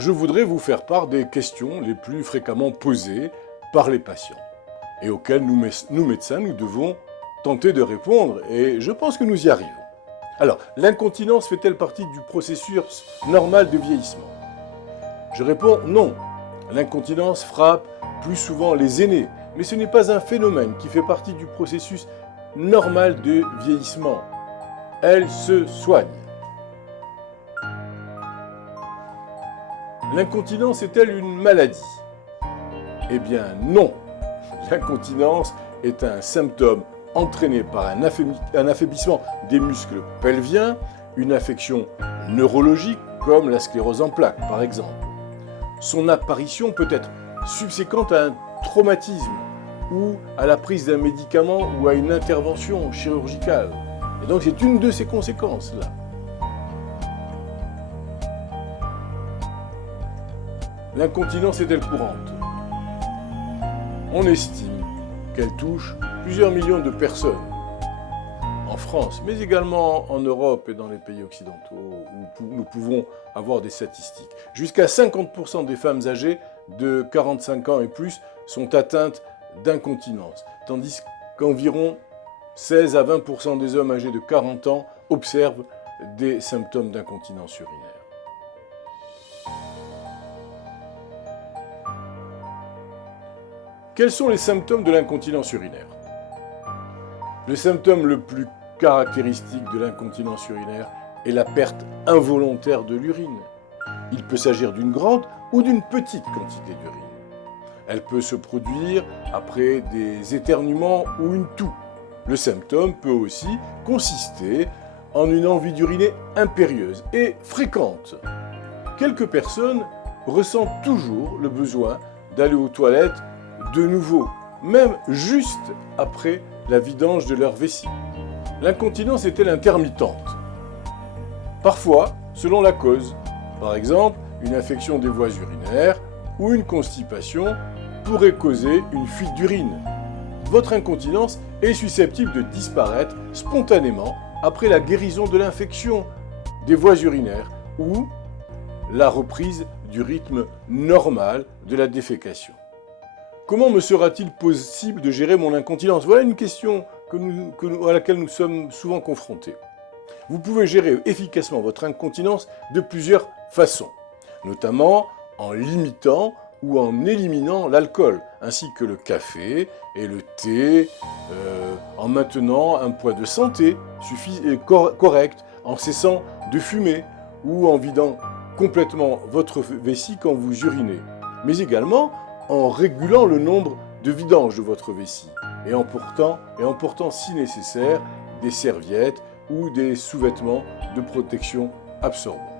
je voudrais vous faire part des questions les plus fréquemment posées par les patients et auxquelles nous médecins, nous devons tenter de répondre et je pense que nous y arrivons. Alors, l'incontinence fait-elle partie du processus normal de vieillissement? Je réponds non. L'incontinence frappe plus souvent les aînés, mais ce n'est pas un phénomène qui fait partie du processus normal de vieillissement. Elle se soigne. L'incontinence est-elle une maladie? Eh bien non. L'incontinence est un symptôme entraîné par un affaiblissement des muscles pelviens, une affection neurologique comme la sclérose en plaques par exemple. Son apparition peut être subséquente à un traumatisme ou à la prise d'un médicament ou à une intervention chirurgicale. Et donc c'est une de ces conséquences-là. L'incontinence est-elle courante? On estime qu'elle touche plusieurs millions de personnes en France, mais également en Europe et dans les pays occidentaux où nous pouvons avoir des statistiques. Jusqu'à 50% des femmes âgées de 45 ans et plus sont atteintes d'incontinence, tandis qu'environ 16 à 20% des hommes âgés de 40 ans observent des symptômes d'incontinence urinaire. Quels sont les symptômes de l'incontinence urinaire? Le symptôme le plus caractéristique de l'incontinence urinaire est la perte involontaire de l'urine. Il peut s'agir d'une grande ou d'une petite quantité d'urine. Elle peut se produire après des éternuements ou une toux. Le symptôme peut aussi consister en une envie d'uriner impérieuse et fréquente. Quelques personnes ressentent toujours le besoin d'aller aux toilettes de nouveau, même juste après la vidange de leur vessie. L'incontinence est-elle intermittente? Parfois, selon la cause. Par exemple, une infection des voies urinaires ou une constipation pourrait causer une fuite d'urine. Votre incontinence est susceptible de disparaître spontanément après la guérison de l'infection des voies urinaires ou la reprise du rythme normal de la défécation. Comment me sera-t-il possible de gérer mon incontinence? Voilà une question à laquelle nous sommes souvent confrontés. Vous pouvez gérer efficacement votre incontinence de plusieurs façons, notamment en limitant ou en éliminant l'alcool, ainsi que le café et le thé, en maintenant un poids de santé correct, en cessant de fumer ou en vidant complètement votre vessie quand vous urinez, mais également en régulant le nombre de vidanges de votre vessie et en portant si nécessaire des serviettes ou des sous-vêtements de protection absorbants.